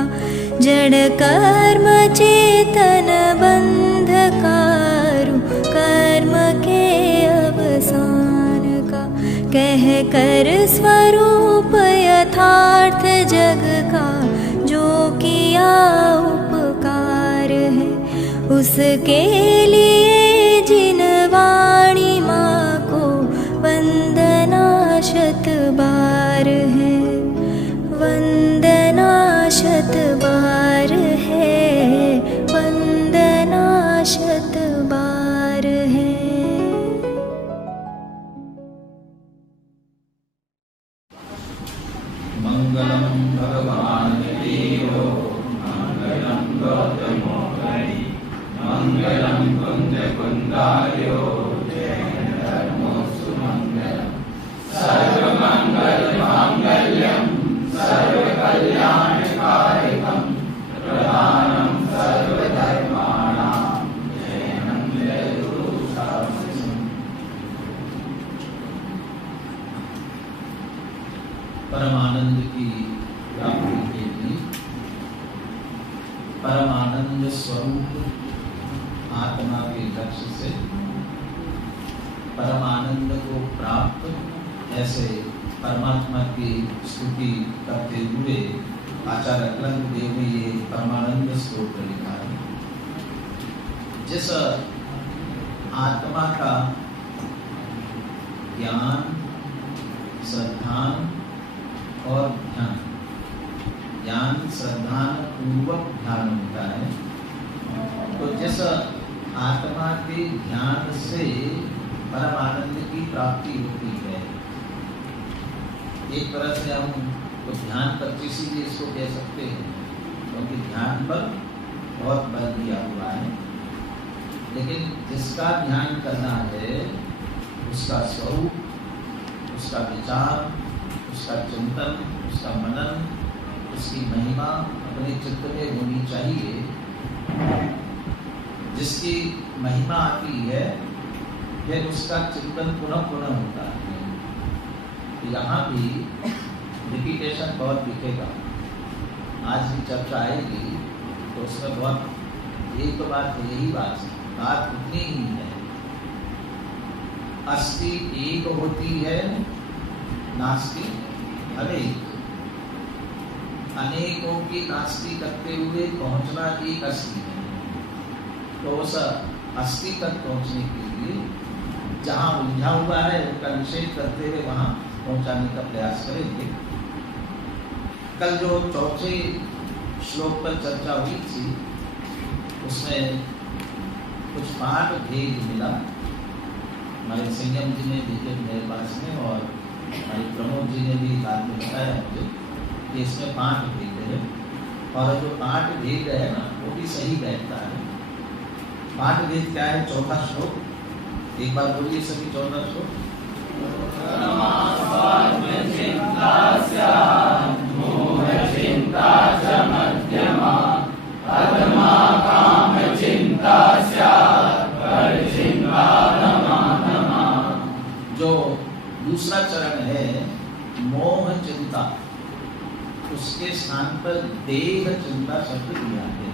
का, जड़ कर्म चेतन बंधकारु कर्म के अवसान का, कह कर स्वरूप यथार्थ जग का, जो किया उपकार है उसके लिए जिन वाणी माँ को वंदना शत बार है, वंदना शत बार है, वंदना शत बार है। मंगलम भगवान देवो मंगलम गौतमोपरि मंगलम कुंज कुंदायो जय धर्मोऽस्तु मंगलम सर्वमंगल मांगल्यम सर्वकल्याणकारिकम प्रधानम सर्वधर्माणां जयं जयगुरुसाक्षिम्। परमानंद की प्राप्ति के लिए परमानंद स्वरूप आत्मा के लक्ष्य से परमानंद को प्राप्त, ऐसे परमात्मा की स्तुति करते हुए आचार्य अलंग देव ने ये परमानंद स्तोत्र लिखा है। जिस आत्मा का ज्ञान, श्रद्धा और ध्यान, ज्ञान श्रद्धान पूर्वक ध्यान होता है, तो जिस आत्मा के ध्यान से परमानंद की प्राप्ति होती है, एक तरह से हम तो ध्यान पर इसीलिए इसको कह सकते हैं क्योंकि ध्यान पर बहुत बल दिया हुआ है, लेकिन जिसका ध्यान करना है उसका स्वरूप, उसका विचार, उसका चिंतन, उसका मनन, उसकी महिमा अपने चित्त में होनी चाहिए। जिसकी महिमा आती है फिर उसका चिंतन पुनः पुनः होता है। यहाँ भी रिपीटेशन बहुत दिखेगा, आज भी चर्चा आएगी तो उसमें बहुत एक तो बात यही बात उतनी ही है। अस्ति एक होती है, नास्ति अनेक, अनेकों की नास्ति करते हुए पहुंचना एक अस्ति है। तो उस अस्ति तक पहुंचने के लिए जहां उलझा हुआ है उसका निषेध करते हुए वहां पहुंचाने का प्रयास करेंगे। कल जो चौथे श्लोक पर चर्चा हुई थी उसमें कुछ पाठ भेद मिला। हमारे संयम जी ने देखे मेरे पास में और हमारे प्रमोद जी ने भी बात में बताया मुझे कि इसमें पाठ भेद है, और जो पाठ भेद है ना वो भी सही बैठता है। पाठ भेद क्या है? चौथा श्लोक एक बार बोलिए सभी, चौथा श्लोक। जो दूसरा चरण है मोह चिंता, उसके स्थान पर देह चिंता शब्द दिया है,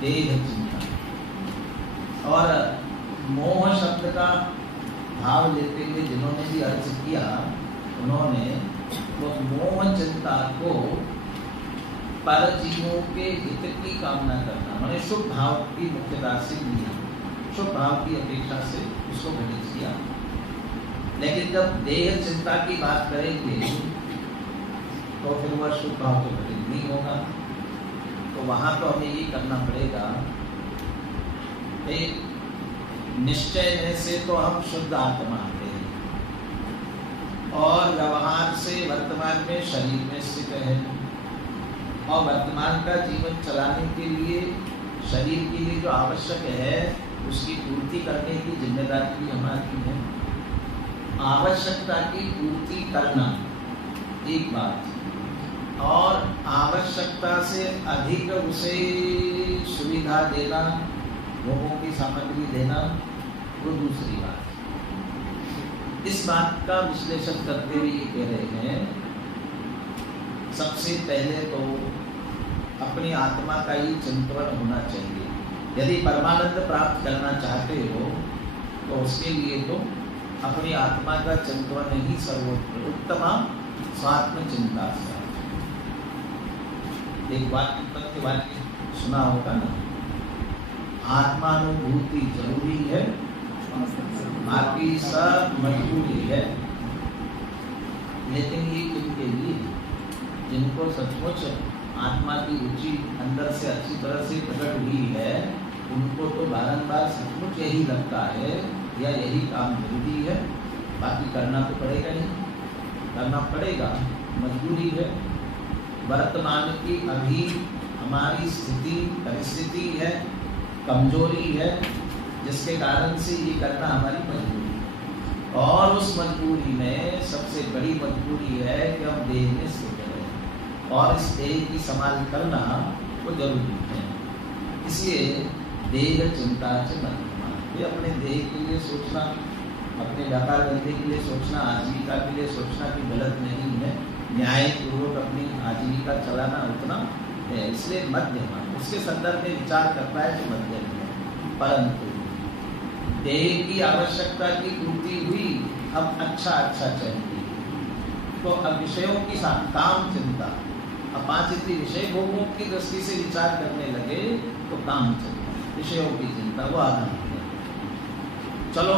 देह चिंता। और मोह शब्द का भाव लेते हुए जिन्होंने भी अर्थ किया उन्होंने वो मोह चिंता को पर जीवों के हित की कामना करना, मैंने शुभ भाव की मुख्यता से लिया, शुभ भाव की अपेक्षा से उसको घटित किया। लेकिन जब देह चिंता की बात करेंगे तो फिर वह शुभ भाव तो घटित नहीं होगा। तो वहां तो हमें ये करना पड़ेगा, एक निश्चय से तो हम शुद्ध आत्मा हैं और व्यवहार से वर्तमान में शरीर में स्थित है, और वर्तमान का जीवन चलाने के लिए शरीर के लिए जो आवश्यक है उसकी पूर्ति करने की जिम्मेदारी भी हमारी है। आवश्यकता की पूर्ति करना एक बात, और आवश्यकता से अधिक उसे सुविधा देना, लोगों की सामग्री देना, वो दूसरी बात। इस बात का विश्लेषण करते हुए ये कह रहे हैं, सबसे पहले तो अपनी आत्मा का ही चिंतन होना चाहिए। यदि परमानंद प्राप्त करना चाहते हो तो उसके लिए तो अपनी आत्मा का चिंतन ही सर्वोत्तम स्वात्म चिंता से। एक वाक्य सुना होगा ना, आत्मानुभूति जरूरी है, बाकी सब मजबूरी है। लेकिन ये किनके लिए? जिनको सचमुच आत्मा की रुचि अंदर से अच्छी तरह से प्रकट हुई है, उनको तो बारंबार सचमुच यही लगता है या यही काम जरूरी है। बाकी करना तो पड़ेगा ही, करना पड़ेगा, मजबूरी है। वर्तमान की अभी हमारी स्थिति परिस्थिति है, कमजोरी है, जिसके कारण से ये करना हमारी मजबूरी है। और उस मजबूरी में सबसे बड़ी मजबूरी है कि हम देह में स्थित रहें, और इस देह की संभाल करना वो जरूरी है। इसलिए देह चिंता से मत ये अपने देह के लिए सोचना, अपने व्यापार धंधे के लिए सोचना, आजीविका के लिए सोचना कि गलत नहीं है, न्यायपूर्वक अपनी आजीविका चलाना उतना है। इसलिए मध्यम उसके संदर्भ में विचार करता है कि मध्यम है। परंतु देह की आवश्यकता की पूर्ति हुई, अब अच्छा चाहिए तो अब विषयों की काम चिंता, अब 5 इंद्रिय विषय भोगों की दृष्टि से विचार करने लगे तो काम चिंता, विषयों की चिंता वो आधा है। चलो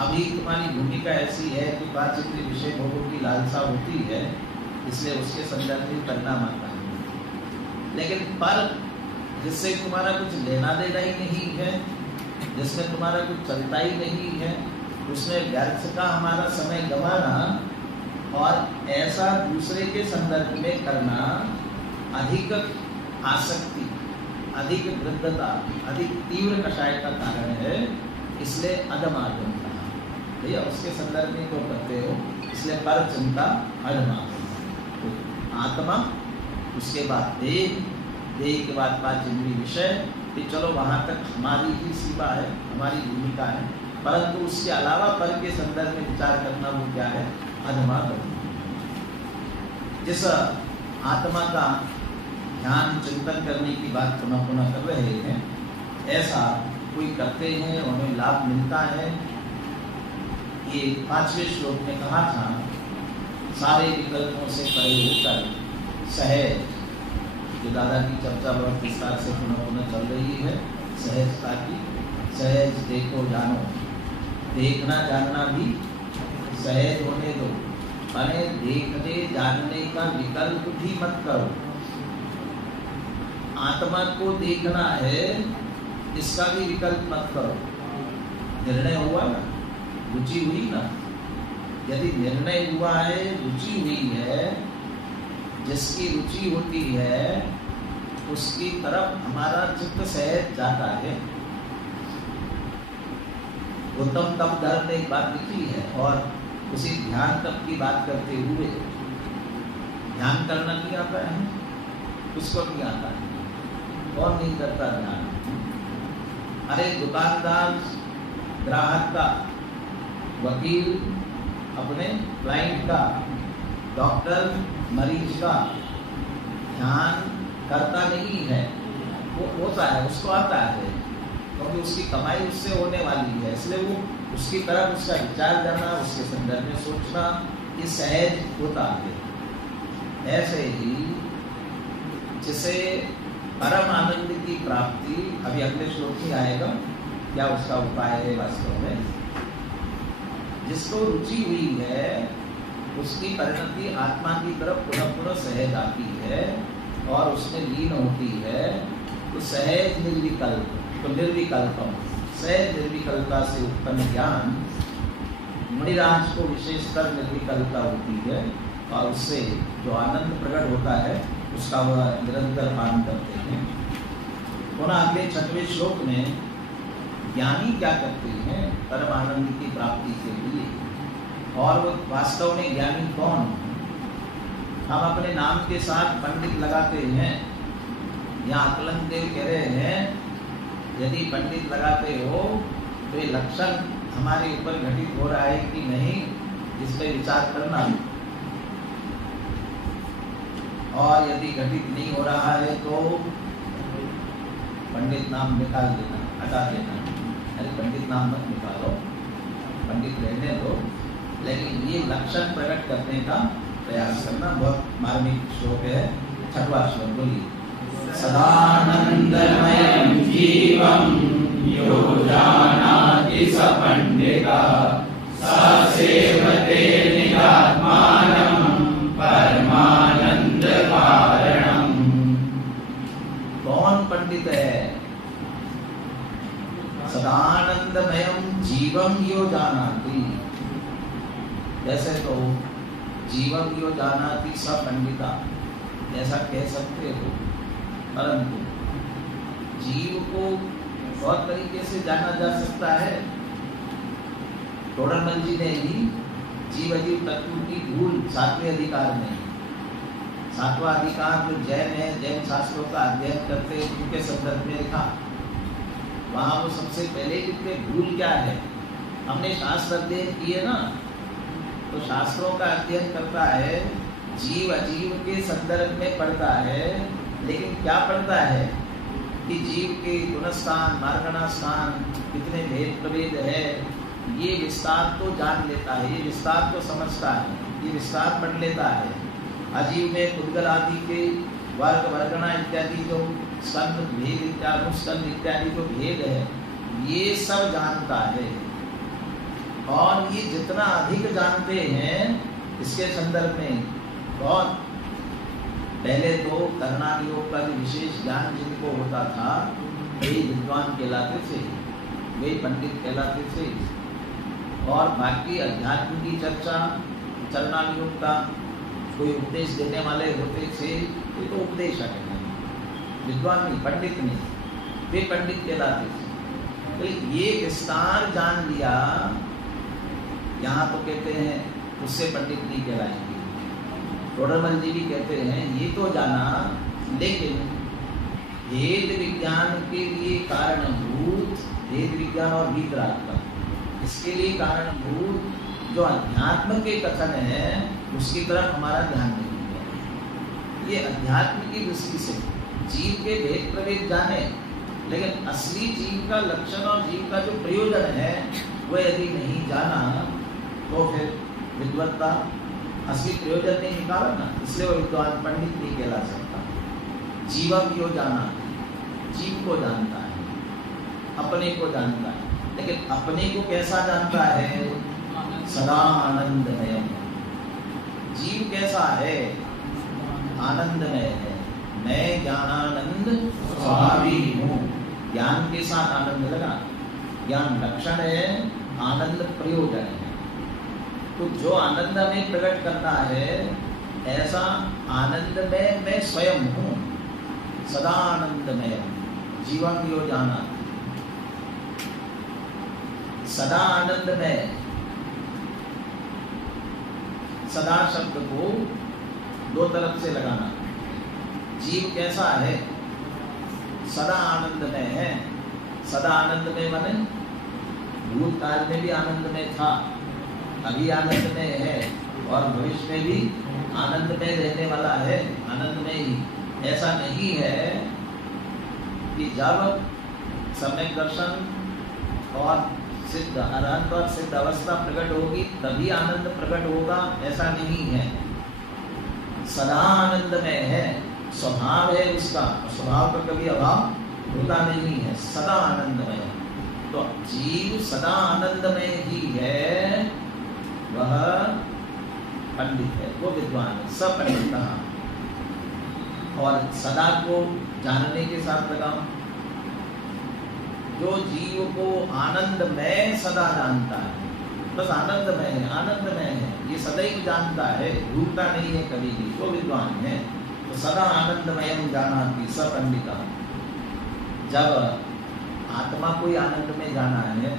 अभी तुम्हारी भूमिका ऐसी है कि 5 इंद्रिय विषय भोगों की लालसा होती है, इसलिए उसके संदर्भ में परिणाम आता है। लेकिन पर जिससे तुम्हारा कुछ लेना देना ही नहीं है, जिसमें तुम्हारा कुछ चलता ही नहीं है, उसमें व्यर्थ का हमारा समय गंवाना और ऐसा दूसरे के संदर्भ में करना अधिक आसक्ति, अधिक वृद्धता, अधिक तीव्र कषाय का कारण है। इसलिए अधमागम कहा भैया, उसके संदर्भ में क्यों करते हो? इसलिए पर चिंता अधमागम, आत्मा, उसके बाद देह, देह के बाद 5 इंद्रिय विषय, कि चलो वहाँ तक हमारी ही सीमा है, हमारी भूमिका है। परंतु उसके अलावा पर के संदर्भ में विचार करना वो क्या है? अधमागम। जिस आत्मा का ध्यान चिंतन करने की बात पुनः पुनः कर रहे हैं, ऐसा कोई करते हैं, उन्हें लाभ मिलता है। ये 5वें श्लोक में कहा था, सारे विकल्पों से परे होकर सहज, जो दादा की चर्चा बहुत विस्तार से पुनः पुनः चल रही है, सहजता की, सहज देखो जानो, देखना जानना भी सहज होने दो, माने देखने जानने का विकल्प भी मत करो। आत्मा को देखना है, इसका भी विकल्प मत करो। निर्णय हुआ ना, रुचि हुई ना, यदि निर्णय हुआ है, रुचि हुई है, जिसकी रुचि होती है उसकी तरफ हमारा चित्त सहज जाता है। उत्तम तप दर्द ने एक बात लिखी है, और उसी ध्यान तप की बात करते हुए, ध्यान करना नहीं आता है, उसको नहीं आता है, कौन नहीं करता ध्यान? अरे दुकानदार ग्राहक का, वकील अपने क्लाइंट का, डॉक्टर मरीज का ध्यान करता नहीं है, वो होता है, उसको आता है, क्योंकि उसकी कमाई उससे होने वाली है, इसलिए वो उसकी तरफ उसका विचार करना, उसके संदर्भ में सोचना, ये सहज होता है। ऐसे ही जिसे परम आनंद की प्राप्ति, अभी अगले श्लोक में आएगा क्या उसका उपाय है वास्तव में, जिसको रुचि हुई है उसकी परिणति आत्मा की तरफ पुनः पुनः सहज आती है और उसमें लीन होती है। तो सहज निर्विकल्प, तो निर्विकल्पम, सहज निर्विकल्पता से उत्पन्न ज्ञान, मुनिराज को विशेषकर निर्विकल्पता होती है, और उससे जो आनंद प्रकट होता है उसका वह निरंतर पान करते हैं। पुनः अगले 6वें श्लोक में ज्ञानी क्या करते हैं परम आनंद की प्राप्ति के लिए, और वो वास्तव में ज्ञानी कौन? हम अपने नाम के साथ पंडित लगाते हैं, यहाँ अकलन देव कह रहे हैं यदि पंडित लगाते हो तो ये लक्षण हमारे ऊपर घटित हो रहा है कि नहीं, इस पर विचार करना। और यदि घटित नहीं हो रहा है तो पंडित नाम निकाल देना, हटा देना। अरे पंडित नाम मत निकालो, पंडित रहने दो, लेकिन ये लक्षण प्रकट करने का प्रयास करना। बहुत मार्मिक श्लोक है, 6वां श्लोक, बोलिए। सदानंदमयं जीवं यो जानाति स पंडितः स सेवते निरात्मानं परमानंद कारणम्। कौन पंडित है? सदानंदमयं जीवं यो जानाति। जैसे तो जीवं यो जानाति स पंडिता, ऐसा कह सकते हो, परंतु जीव को बहुत तरीके से जाना जा सकता है। तोड़रमल जी ने ही जीव अजीव तत्व की भूल 7वें अधिकार में, 7वां अधिकार जो जैन है, जैन शास्त्रों का अध्ययन करते हैं, उनके संदर्भ में लिखा। वहां वो सबसे पहले लिखते भूल क्या है। हमने शास्त्र अध्ययन किए ना, तो शास्त्रों का अध्ययन करता है, जीव अजीव के संदर्भ में पढ़ता है, लेकिन क्या पढ़ता है कि जीव के गुणस्थान, मार्गणास्थान, कितने भेद प्रभेद है, ये विस्तार तो जान लेता है, ये विस्तार तो समझता है, ये विस्तार पढ़ लेता है। अजीव में पुद्गल आदि के वर्ग, वर्गणा इत्यादि जो स्कंद भेद इत्यादि, स्कंद इत्यादि जो भेद है, ये सब जानता है। और ये जितना अधिक जानते हैं इसके संदर्भ में, बहुत पहले तो करणान योग का जो विशेष ज्ञान जिनको होता था, वे विद्वान कहलाते थे, वे पंडित कहलाते थे। और बाकी अध्यात्म की चर्चा, चरणान योग का कोई उपदेश देने वाले होते थे, वे तो उपदेशक हैं, विद्वान नहीं, पंडित नहीं, वे पंडित कहलाते थे। तो ये विस्तार जान लिया, यहाँ तो कहते हैं उससे पंडित नहीं कहलाएंगे। तोड़रमल जी भी कहते हैं ये तो जाना, लेकिन भेद विज्ञान के लिए कारणभूत, भेद विज्ञान और वीतराग, इसके लिए कारणभूत जो अध्यात्म के कथन है, उसकी तरफ हमारा ध्यान नहीं है। ये अध्यात्म की दृष्टि से जीव के भेद प्रभेद जाने, लेकिन असली जीव का लक्षण और जीव का जो प्रयोजन है वह यदि नहीं जाना तो फिर विद्वत्ता, असली प्रयोजन नहीं निकाला ना, इसलिए वो विद्वान पंडित नहीं कहला सकता। जीवम यो जाना, जीव को जानता है, अपने को जानता है, लेकिन अपने को कैसा जानता है? सदा आनंदमय। जीव कैसा है? आनंदमय है। मैं ज्ञानानंद स्वाभावी हूँ। ज्ञान के साथ आनंद लगा, ज्ञान लक्षण है, आनंद प्रयोजन है। तो जो आनंद में प्रकट करना है, ऐसा आनंद में मैं स्वयं हूँ, सदा आनंदमय। जीवन यो जाना, सदा आनंदमय। सदा शब्द को दो तरफ से लगाना। जीव कैसा है? सदा आनंदमय है। सदा आनंदमय माने भूतकाल में भी आनंदमय था, अभी आनंद में है, और भविष्य में भी आनंद में रहने वाला है, आनंद में ही। ऐसा नहीं है कि जब सम्यक दर्शन और सिद्ध अनंत और सिद्ध अवस्था प्रकट होगी तभी आनंद प्रकट होगा, ऐसा नहीं है। सदा आनंद में है, स्वभाव है उसका, स्वभाव का कभी अभाव होता नहीं है, सदा आनंदमय। तो जीव सदा आनंदमय ही है, वह पंडित है, वो विद्वान है, सपंडित। और सदा को जानने के साथ लगाओ, जो जीव को आनंदमय सदा जानता है, बस आनंदमय है, आनंदमय है, ये सदैव जानता है, भूलता नहीं है कभी भी, वो विद्वान है। तो सदा आनंदमय जानाति स पंडिता। जब आत्मा को ही आनंद में जाना है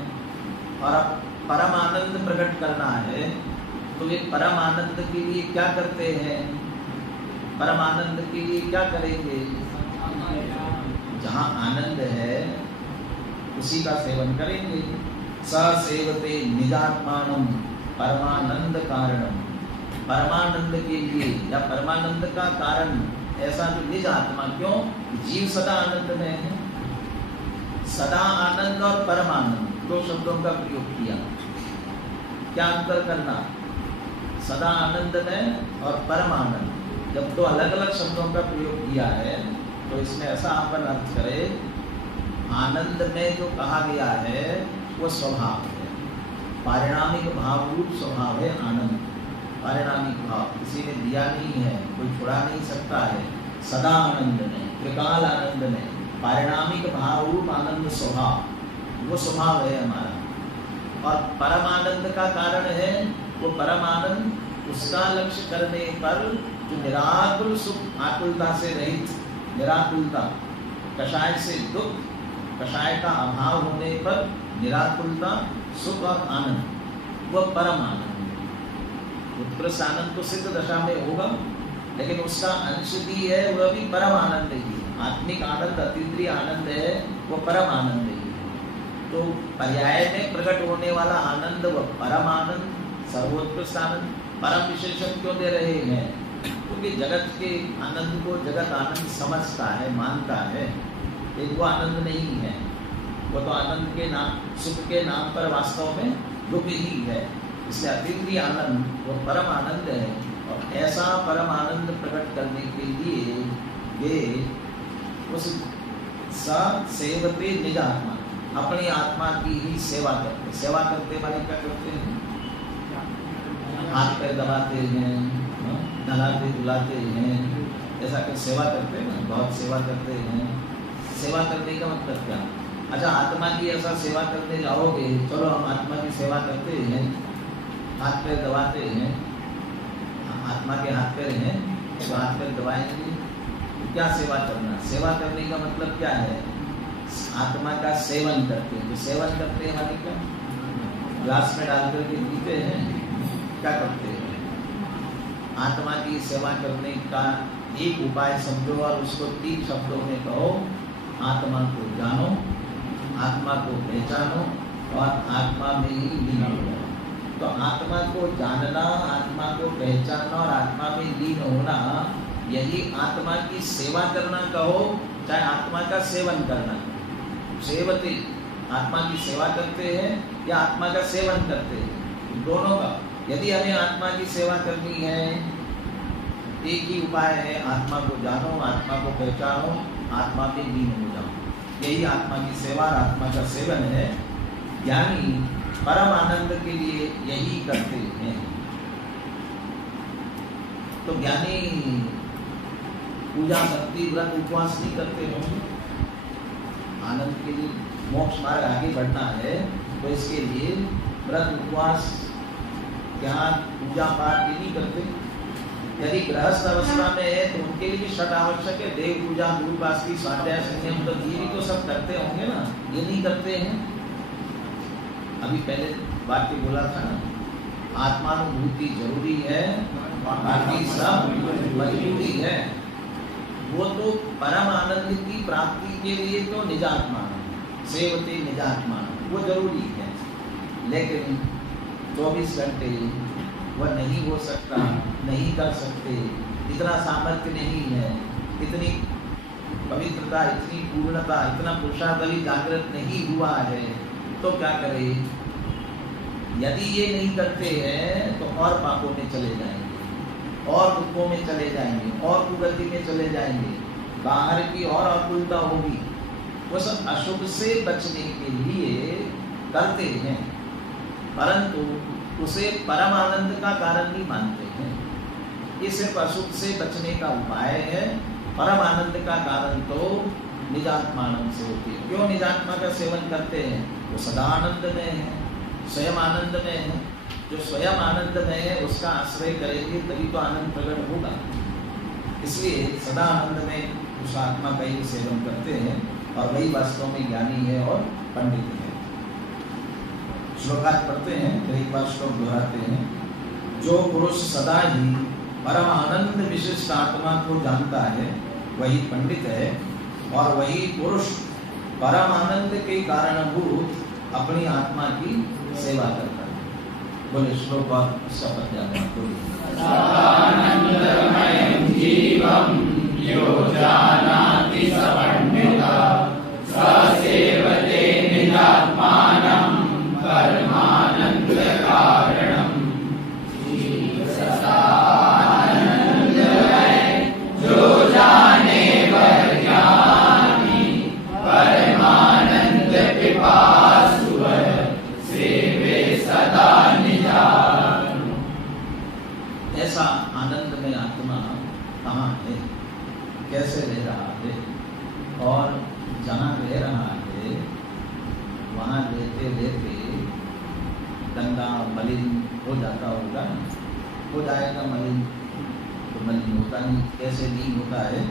और अब परम आनंद प्रकट करना है, तो वे परम आनंद के लिए क्या करते हैं? परम आनंद के लिए क्या करेंगे? जहाँ आनंद है उसी का सेवन करेंगे। स सेवते निजात्मानं परमानंद कारणम। परमानंद के लिए या परमानंद का कारण ऐसा जो निज आत्मा, क्यों? जीव सदा आनंद में है। सदा आनंद और परमानंद दो शब्दों का प्रयोग किया। क्या अंतर करना? सदा आनंद में और परमानंद, जब दो अलग अलग शब्दों का प्रयोग किया है तो इसमें ऐसा अपन अर्थ करें, आनंद में जो कहा गया है वो स्वभाव है, पारिणामिक भाव रूप स्वभाव है आनंद। पारिणामिक भाव किसी ने दिया नहीं है, कोई छुड़ा नहीं सकता है। सदा आनंद में, त्रिकाल आनंद में, पारिणामिक भाव रूप आनंद स्वभाव, वो स्वभाव है हमारा। और परम आनंद का कारण है वो परम आनंद, उसका लक्ष्य करने पर जो निराकुल सुख, आकुलता से रहित निराकुलता, कषाय से दुख, कषाय का अभाव होने पर निराकुलता, सुख और आनंद, वह परम आनंद। उत्कृष्ट आनंद तो सिद्ध दशा में होगा, लेकिन उसका अंश भी है, वह भी परम आनंद ही है। आत्मिक आनंद, अतीन्द्रिय आनंद है, वो परम आनंद ही है। तो पर्याय में प्रकट होने वाला आनंद वह परम आनंद, सर्वोत्कृष्ट आनंद। परम विशेषण क्यों दे रहे हैं? क्योंकि जगत के आनंद को जगत आनंद समझता है, मानता है, लेकिन वो आनंद नहीं है। वो तो आनंद के नाम, सुख के नाम पर वास्तव में दुख ही है। इसलिए अतीन्द्रिय आनंद वो परम आनंद है। और ऐसा परम आनंद प्रकट करने के लिए वे उस सेवते निज आत्मा, अपनी आत्मा की ही सेवा करते। सेवा करते वाले क्या करते हैं? हाथ पैर दबाते हैं, नहलाते धुलाते हैं, ऐसा कर सेवा करते हैं ना, बहुत सेवा करते हैं। सेवा करने का मतलब क्या? अच्छा, आत्मा की ऐसा सेवा करने जाओगे, चलो हम आत्मा की सेवा करते हैं, हाथ पैर दबाते हैं, आत्मा के हाथ पैर हैं तो हाथ पैर दबाएंगे, क्या सेवा करना? सेवा करने का मतलब क्या है? आत्मा का सेवन करते हैं। तो सेवन करते हैं माने क्या? ग्लास में डाल करके पीते हैं, क्या करते हैं? आत्मा की सेवा करने का एक उपाय समझो और उसको 3 शब्दों में कहो, आत्मा को जानो, आत्मा को पहचानो और आत्मा में ही लीन हो जाओ। तो आत्मा को जानना, आत्मा को पहचानना और आत्मा में लीन होना, यही आत्मा की सेवा करना कहो, चाहे आत्मा का सेवन करना। सेवते, आत्मा की सेवा करते हैं या आत्मा का सेवन करते हैं, दोनों का। यदि हमें आत्मा की सेवा करनी है, एक ही उपाय है, आत्मा को जानो, आत्मा को पहचानो, आत्मा में लीन हो जाओ। यही आत्मा की सेवा और आत्मा का सेवन है। ज्ञानी परम आनंद के लिए यही करते हैं। तो ज्ञानी पूजा, भक्ति, व्रत, उपवास नहीं करते होंगे। आनंद के लिए, मोक्ष मार्ग आगे बढ़ना है तो इसके लिए व्रत, उपवास, ज्ञान, पूजा पाठ ये नहीं करते। यदि गृहस्थ अवस्था में है तो उनके लिए भी षट आवश्यक है, देव पूजा, गुरुपासकी, स्वाध्याय, संयम, तो ये भी तो सब करते होंगे ना, ये नहीं करते हैं। अभी पहले वाक्य बोला था ना, आत्मानुभूति जरूरी है और बाकी सब मजबूरी है। वो तो परम आनंद की प्राप्ति के लिए तो निजात्मा, सेवते निजात्मा, वो जरूरी है। लेकिन 24 घंटे वह नहीं हो सकता, नहीं कर सकते, इतना सामर्थ्य नहीं है, इतनी पवित्रता, इतनी पूर्णता, इतना पुरुषार्थ अभी जागृत नहीं हुआ है, तो क्या करें? यदि ये नहीं करते हैं तो और पापों में चले जाएंगे, और दुखों में चले जाएंगे, और कुगति में चले जाएंगे, बाहर की और अकुलता होगी। वो सब अशुभ से बचने के लिए करते हैं, परंतु उसे परम आनंद का कारण नहीं मानते हैं। ये सिर्फ अशुभ से बचने का उपाय है। परम आनंद का कारण तो निजात्मानंद से होती है। क्यों निजात्मा का सेवन करते हैं? वो सदा आनंद में है, स्वयं आनंद में है। जो स्वयं आनंद में है उसका आश्रय करेंगे तभी तो आनंद प्रकट होगा। इसलिए सदा आनंद में उस आत्मा का ही सेवन करते हैं और वही वास्तव में ज्ञानी है और पंडित है। श्लोकार्थ पढ़ते हैं, तो एक बार श्लोक दोहराते हैं। जो पुरुष सदा ही परम आनंद विशिष्ट आत्मा को जानता है वही पंडित है, और वही पुरुष परम आनंद के कारणभूत अपनी आत्मा की सेवा करता है। बोले श्लोक और उसका पद्य सदानंदमयं जीवं यो जानाति स पंडितः स सेवते निजात्मानं परमानंदकारणम्। सदानंदमय जो जाने वह ज्ञानी परमानंद पिपासु वह सेवे सदा निजान। ऐसा आनंद में आत्मा कहाँ है, कैसे रह रहा है, और जहाँ रह रहा है वहाँ रहते रहते गंदा मलिन हो जाता होगा, हो जाएगा मलिन, तो मलिन होता नहीं, कैसे नहीं होता है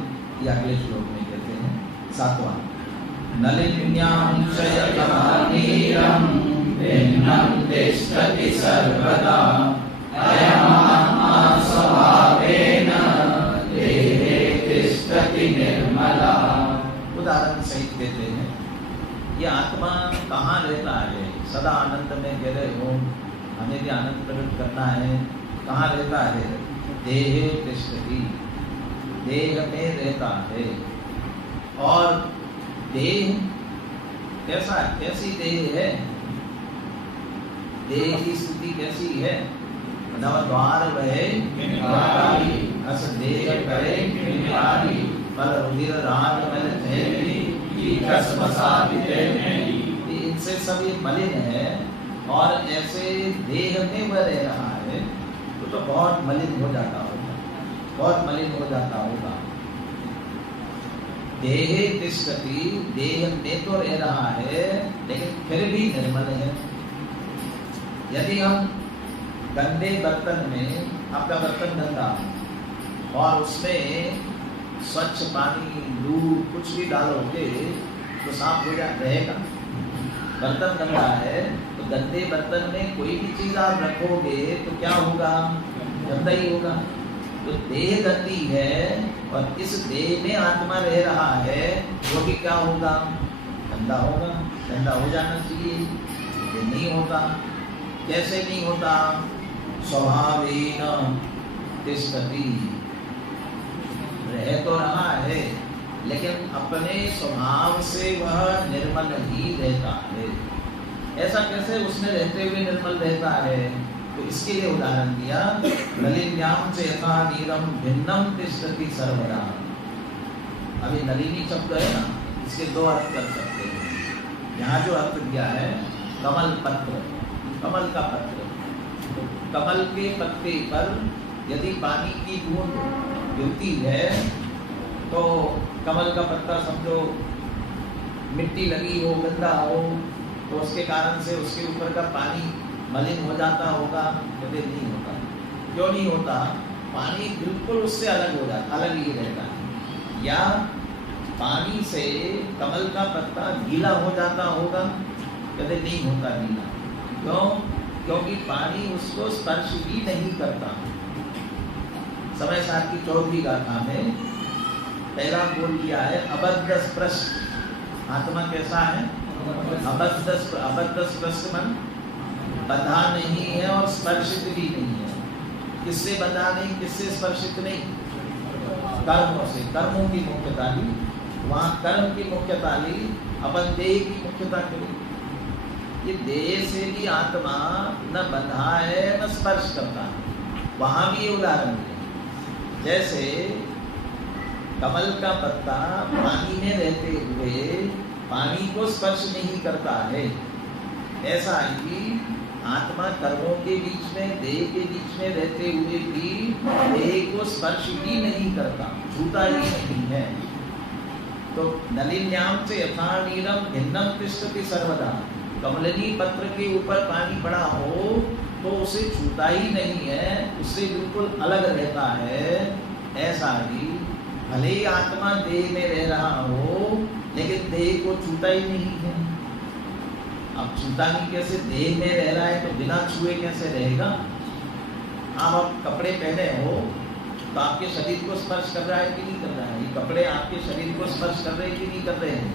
ये अगले श्लोक में कहते हैं। 7वां नलिन्यां च यथा नीरं भिन्नं तिष्ठति सर्वदा अयमात्मा स्वभावेन देहे तिष्ठति निर्मला। उदाहरण सहित देते हैं, ये आत्मा कहाँ रहता है, सदा आनंद में गहरे हो, हमें भी आनंद प्रकट करना है, कहाँ रहता है, देहे तिष्ठति, देह में रहता है। और देह कैसा, कैसी देह है, देह की स्थिति कैसी है, नव द्वार वहे अस देह करे पर रुधिर राग में इनसे सभी मलिन है, और ऐसे देह में वह रह रहा है तो बहुत मलिन हो जाता होगा, बहुत मलिन हो जाता होगा। देहे तिष्ठति, देह में तो रह रहा है लेकिन फिर भी निर्मल है। यदि हम गंदे बर्तन में, आपका बर्तन गंदा और उसमें स्वच्छ पानी, दूध कुछ भी डालोगे तो साफ हो रहेगा। बर्तन गंदा है तो गंदे बर्तन में कोई भी चीज आप रखोगे तो क्या होगा, गंदा ही होगा। तो देह गंदी है और इस देह में आत्मा रह रहा है, वो भी क्या होगा, गंदा होगा, गंदा हो जाना चाहिए, ये नहीं होता। कैसे नहीं होता, स्वभावेन तिष्ठति, रह तो रहा है लेकिन अपने स्वभाव से वह निर्मल ही रहता है। ऐसा कैसे उसमें रहते हुए निर्मल रहता है, तो इसके लिए उदाहरण दिया, नलिन्यां च यथा नीरं भिन्नं तिष्ठति सर्वदा। अभी नलिनी शब्द है ना, इसके दो अर्थ कर सकते हैं। यहाँ जो अर्थ दिया है कमल पत्र, कमल का पत्र, तो कमल के पत्ते पर यदि पानी की बूंद गिरती है तो कमल का पत्ता समझो मिट्टी लगी हो, गंदा हो, तो उसके कारण से उसके ऊपर का पानी मलिन हो जाता होगा, यदि नहीं होता। क्यों नहीं होता, पानी बिल्कुल उससे अलग हो जाता, अलग ही रहता है। या पानी से कमल का पत्ता गीला हो जाता होगा, यदि नहीं होता गीला। क्यों, क्योंकि पानी उसको स्पर्श भी नहीं करता। समय साथ की 14वीं गाथा में पहला बोल किया है, अबद्ध स्पर्श। आत्मा कैसा है, अबद्ध स्पर्श मन बंधा नहीं है और स्पर्शित भी नहीं है। किससे बंधा नहीं, किससे स्पर्शित नहीं, कर्मों से, कर्मों की मुख्यता ली, वहाँ कर्म की मुख्यता ली, अपन देह की मुख्यता करी। ये देह से भी आत्मा न बंधा है न स्पर्श करता है, वहाँ भी ये उदाहरण दिया। जैसे कमल का पत्ता पानी में रहते हुए पानी को स्पर्श नहीं करता है, ऐसा ही आत्मा कर्मों के बीच में, देह के बीच में रहते हुए भी देह को स्पर्श भी नहीं करता, छूता ही नहीं है। तो नलिन्यां च यथा नीरं भिन्नं तिष्ठति सर्वदा, कमलनी पत्र के ऊपर पानी पड़ा हो तो उसे छूता ही नहीं है, उससे बिल्कुल अलग रहता है। ऐसा ही भले ही आत्मा देह में रह रहा हो लेकिन देह को छूता ही नहीं है। अब छूता नहीं कैसे, देह में रह रहा है तो बिना छुए कैसे रहेगा। आप कपड़े पहने हो तो आपके शरीर को स्पर्श कर रहा है कि नहीं कर रहा है, ये कपड़े आपके शरीर को स्पर्श कर रहे हैं कि नहीं कर रहे हैं,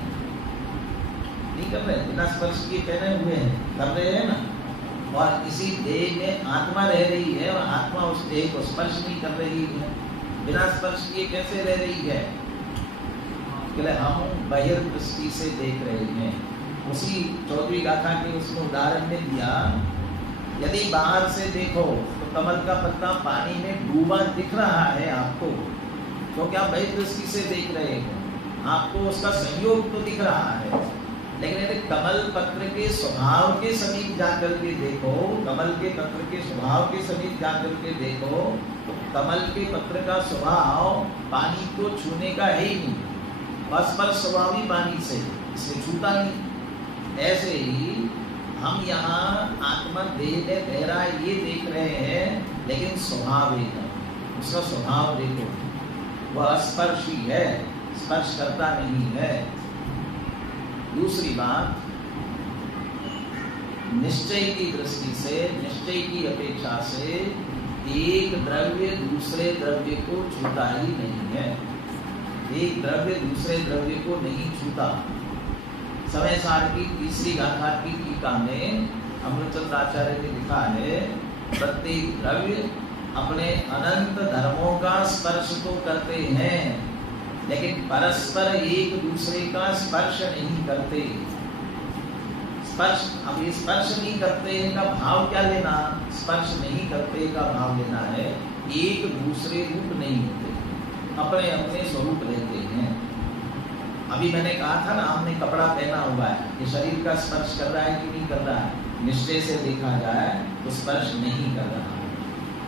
नहीं कर रहे, बिना स्पर्श किए पहने हुए हैं, कर रहे हैं ना। और इसी देह में आत्मा रह रही है और आत्मा उस देह को स्पर्श नहीं कर रही है, बिना स्पर्श किए कैसे रह रही है? हम बहिर्दृष्टि से देख रहे हैं। उसी 14वीं गाथा के उसमें उदाहरण में दिया, यदि बाहर से देखो तो कमल का पत्ता पानी में डूबा दिख रहा है आपको, तो क्या बहिर्दृष्टि से देख रहे हो, आपको उसका संयोग तो दिख रहा है। लेकिन यदि कमल पत्र के स्वभाव के समीप जाकर के देखो, कमल के पत्र के स्वभाव के समीप जाकर के देखो, तो कमल के पत्र का स्वभाव पानी को छूने का है ही नहीं, स्पर्श स्वभाव ही पानी से, इसलिए छूता नहीं। ऐसे ही हम यहाँ आत्मा देह में रह रहा है ये देख रहे हैं, लेकिन स्वभाव एक है, उसका स्वभाव देखो, वह स्पर्शी है, स्पर्श करता नहीं है। दूसरी बात, निश्चय की दृष्टि से, निश्चय की अपेक्षा से एक द्रव्य दूसरे द्रव्य को छूता ही नहीं है, एक द्रव्य दूसरे द्रव्य को नहीं छूता। समय सार की तीसरी गाथा की टीका में अमृतचंद आचार्य ने लिखा है, प्रत्येक द्रव्य अपने अनंत धर्मों का स्पर्श तो करते हैं, लेकिन परस्पर एक दूसरे का स्पर्श नहीं करते। स्पर्श, अब ये स्पर्श नहीं करते का भाव क्या लेना? स्पर्श नहीं करते का भाव लेना है एक दूसरे रूप नहीं होते, अपने अपने स्वरूप रहते हैं। अभी मैंने कहा था ना, हमने कपड़ा पहना हुआ है, ये शरीर का स्पर्श कर रहा है कि नहीं कर रहा है? निश्चय से देखा जाए तो स्पर्श नहीं कर रहा है,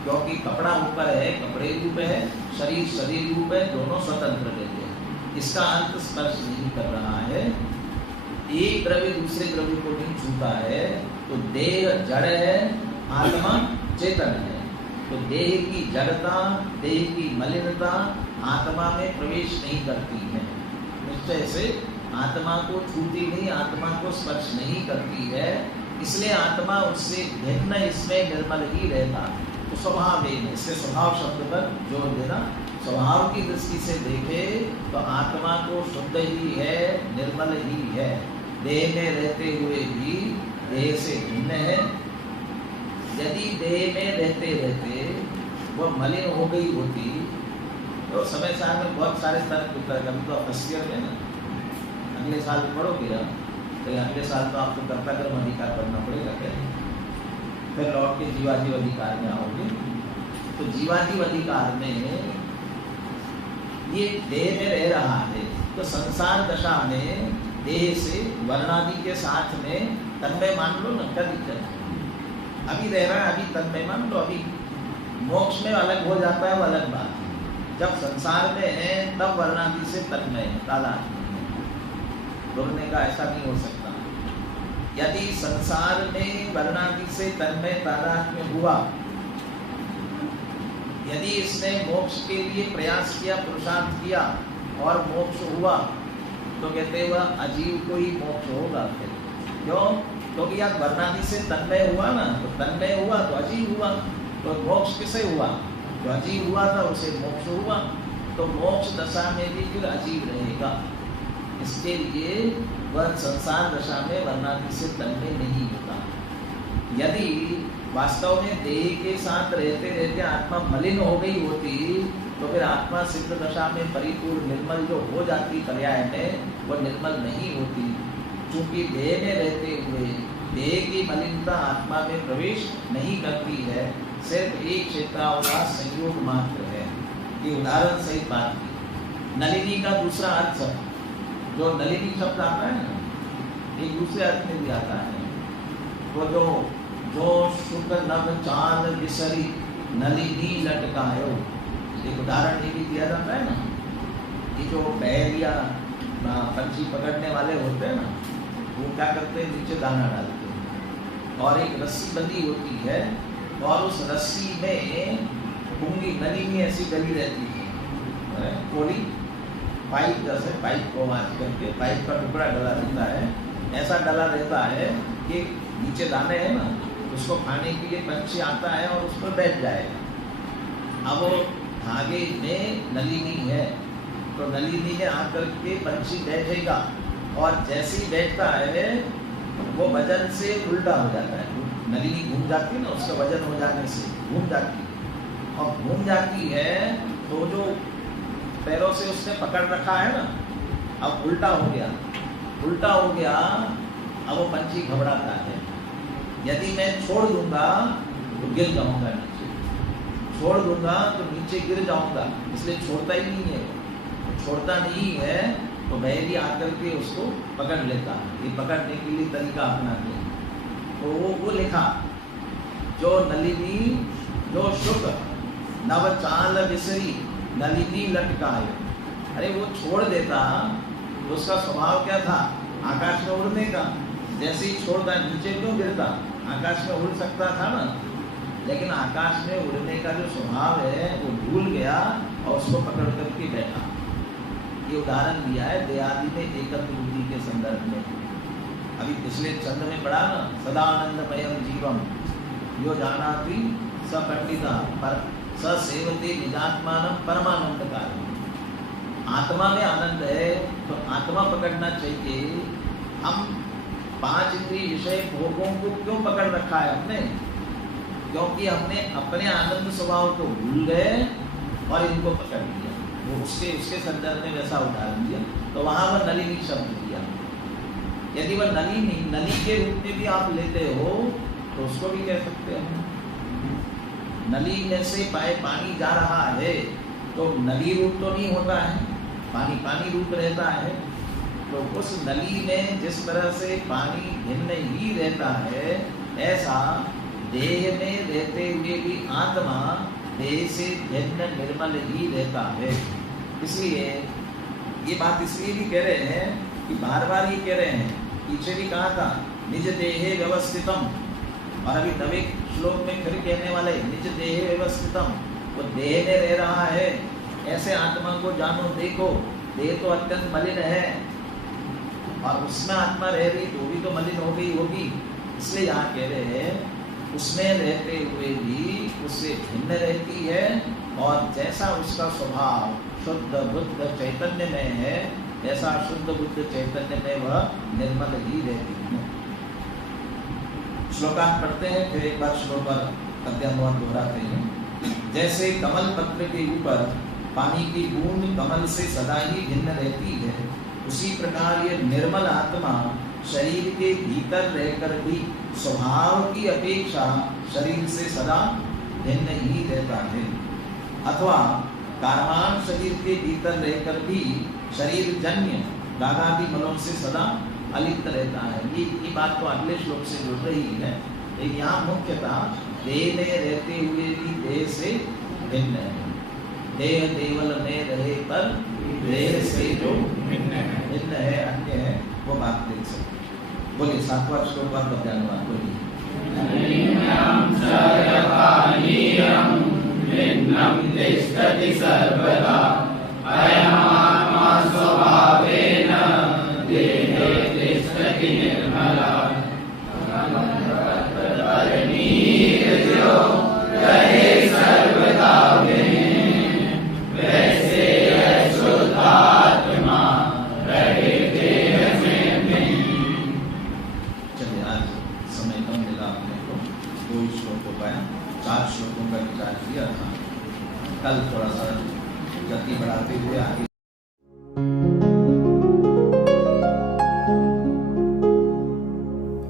क्योंकि कपड़ा ऊपर है, कपड़े रूप है, शरीर शरीर रूप है, दोनों स्वतंत्र रहते हैं, इसका अंत स्पर्श नहीं कर रहा है। एक द्रव्य दूसरे द्रव्य को नहीं छूता है, तो देह जड़ है, आत्मा चेतन है, तो देह की जड़ता, देह की मलिनता आत्मा में प्रवेश नहीं करती है, निश्चय से आत्मा को छूती नहीं, आत्मा को स्पर्श नहीं करती है, इसलिए आत्मा उससे भिन्न, इसमें निर्मल ही रहता। तो स्वभाव है, इससे स्वभाव शब्द पर जोर देना, स्वभाव की दृष्टि से देखे तो आत्मा को शुद्ध ही है, निर्मल ही है, देह में रहते हुए भी देह से भिन्न है। यदि देह में रहते रहते वह मलिन हो गई होती तो समय साल में बहुत सारे तर्क उत्तर कभी तो अपस्यर में ना, अगले साल पढ़ोगे ना, तो अगले साल तो आपको कर्ता कर्म अधिकार पढ़ना पड़ेगा, फिर लौट के जीवाजीव अधिकार में आओगे। तो जीवाजीव अधिकार में ये देह में रह रहा है, तो संसार दशा में देह से वर्णादि के साथ में तन्मय मान लो ना, क्या दिक्कत है? अभी रह रहा है, अभी तन्मय मान लो, अभी मोक्ष में अलग हो जाता है, वो अलग बात है। जब संसार में है तब वर्णादि से तन्मय है, तादात्म्य है, बोलने का ऐसा नहीं हो सकता। यदि संसार में वर्णादि से तन्मय तादात्म्य हुआ, यदि इसने मोक्ष के लिए प्रयास किया, पुरुषार्थ किया और मोक्ष हुआ, तो कहते हुआ अजीव को ही मोक्ष होगा। फिर क्यों? क्योंकि यार वर्णादि से तन्मय हुआ ना, तो तन्मय हुआ तो अजीव हुआ, तो मोक्ष किसे हुआ? जो अजीव हुआ था उसे मोक्ष हुआ, तो मोक्ष दशा में भी फिर अजीव रहेगा। इसके लिए वह संसार दशा में वर्णादि से तन्मय नहीं होता। यदि वास्तव में देह के साथ रहते रहते आत्मा मलिन हो गई होती, तो फिर आत्मा सिद्ध दशा में परिपूर्ण निर्मल जो हो जाती पर्याय में, वह निर्मल नहीं होती। चूंकि देह में रहते हुए देह की मलिनता आत्मा में प्रवेश नहीं करती है, सिर्फ एक क्षेत्रावकाश संयोग मात्र है। ये उदाहरण सहित बात की। नलिनी का दूसरा अर्थ, जो नलिनी शब्द आता है ना, एक दूसरे अर्थ में भी आता है, वो जो शुद्ध नव चांद बिसरी नलिनी लटकायो, एक उदाहरण ये भी दिया जाता है ना। ये जो बैल या पंछी पकड़ने वाले होते हैं ना, वो क्या करते हैं, नीचे दाना डालते हैं और एक रस्सी बंधी होती है, और उस रस्सी में पूंगी नली में ऐसी गली रहती है, कोड़ी पाइप, जैसे पाइप को मार करके पाइप का टुकड़ा डला रहता है, ऐसा डला रहता है कि नीचे दाने हैं ना, उसको खाने के लिए पंछी आता है और उस पर बैठ जाएगा। अब वो धागे में नलिनी है, तो नलिनी में आकर के पंछी बैठेगा, और जैसे ही बैठता है वो वजन से उल्टा हो जाता है, नलिनी घूम जाती है ना, उसका वजन हो जाने से घूम जाती है, और घूम जाती है तो जो पैरों से उसने पकड़ रखा है ना, अब उल्टा हो गया, अब वो पंछी घबराता है। यदि मैं छोड़ दूंगा तो गिर जाऊंगा नीचे, छोड़ दूंगा तो नीचे गिर जाऊंगा, इसलिए छोड़ता ही नहीं है। छोड़ता नहीं है तो बैरी आकर के उसको पकड़ लेता है। ये पकड़ने के लिए तरीका अपनाते हैं। तो वो लिखा, जो नलिनी जो शुक नव चाल विसरी नलिनी लटकाए। अरे वो छोड़ देता तो उसका स्वभाव क्या था? आकाश में उड़ने का। जैसे ही छोड़ता नीचे क्यों गिरता? आकाश में उड़ सकता था ना, लेकिन आकाश में उड़ने का जो स्वभाव है वो भूल गया और उसको पकड़ करके बैठा। ये उदाहरण दिया है दयादि में एकत्व बुद्धि के संदर्भ में। अभी पिछले चंद में पढ़ा ना, सदानंदमयम जीवम यो जानाति स पंडिता पर स सेवते निजात्मानम परमानंदकारम। आत्मा में आनंद है तो आत्मा पकड़ना चाहिए। हम 5 इंद्रिय विषय भोगों को क्यों पकड़ रखा है हमने? क्योंकि हमने अपने आनंद स्वभाव को भूल गए और इनको पकड़ लिया। वो उसके संदर्भ में वैसा उदाहरण दिया, तो वहां वह नलिनी शब्द दिया। यदि वह नली के रूप में भी आप लेते हो तो उसको भी कह सकते हो। नली में से पानी जा रहा है तो नली रूप तो नहीं होता है, पानी रूप रहता है। तो उस नली में जिस तरह से पानी भिन्न ही रहता है, ऐसा देह में रहते हुए भी आत्मा देह से भिन्न निर्मल ही रहता है। इसलिए ये बात इसलिए भी कह रहे हैं कि बार बार ये कह रहे हैं, पीछे भी कहा था निज देहे व्यवस्थितम, और अभी 9वें श्लोक में फिर कहने वाले निज देहे व्यवस्थितम। वो देह में रह रहा है, ऐसे आत्मा को जानो देखो। देह तो अत्यंत मलिन है और उसमें आत्मा रह रही तो भी तो मलिन हो गई होगी। इसलिए यहाँ कह रहे हैं उसमें रहते हुए भी उससे भिन्न रहती है, और जैसा उसका स्वभाव शुद्ध बुद्ध चैतन्य में है, ऐसा शुद्ध बुद्ध चैतन्य में वह निर्मल ही रहती है। श्लोकांत पढ़ते हैं, फिर एक बार श्लोक पर अध्यात्म दोहराते हैं। जैसे कमल पत्र के ऊपर पानी की बूंद कमल से सदा ही भिन्न रहती है, उसी प्रकार ये निर्मल आत्मा शरीर के भीतर रहकर भी स्वभाव की अपेक्षा शरीर से सदा भिन्न ही रहता है। अथवा कार्मान शरीर के भीतर रहकर भी शरीर जन्य दागादि मलों से सदा अलिप्त रहता है। ये बात तो अगले श्लोक से जुड़ रही है, लेकिन यहाँ मुख्यतः देह में रहते हुए भी देह से भिन्न है। देह देवल में रहे पर देह से जो भिन्न है अन्य है, वो बात देख सकते। बोलिए 7वां श्लोक का धन्यवाद। बोलिए भिन्नं तिष्ठति सर्वदा अयमात्मा स्वभावेन देहे तिष्ठति निर्मला। जो रहे सर्वदा वैसे अशुद्धात्मा रहे देह में। चलिए, आज समय कम मिला अपने को, 2 श्लोकों का 4 श्लोकों का विचार किया था। कल थोड़ा सा गति बढ़ाते हुए आगे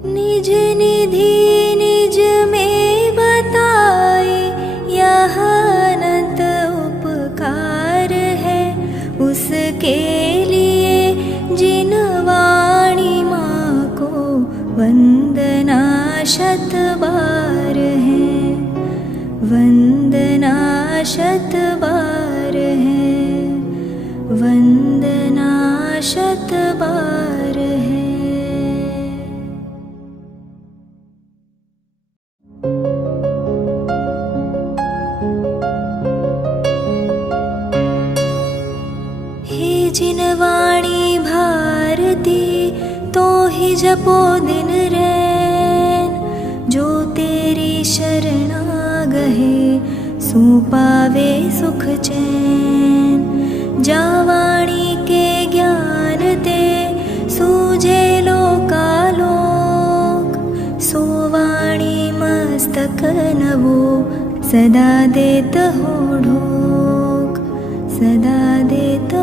निज निधि निज में बताए, यह अनंत उपकार है उसके लिए जिन वाणी माँ को वंदना शत बार है, वंदना शत बार है, वंदना शत बार है। हे जिन वाणी भारती तो ही जपो दिन रैन, जो तेरी शरणा गहे सो पावे सुख चैन। जा वाणी के ज्ञान ते सूझे लोकालोक, सो वाणी एक नवो सदा देत हो ढोक, सदा देत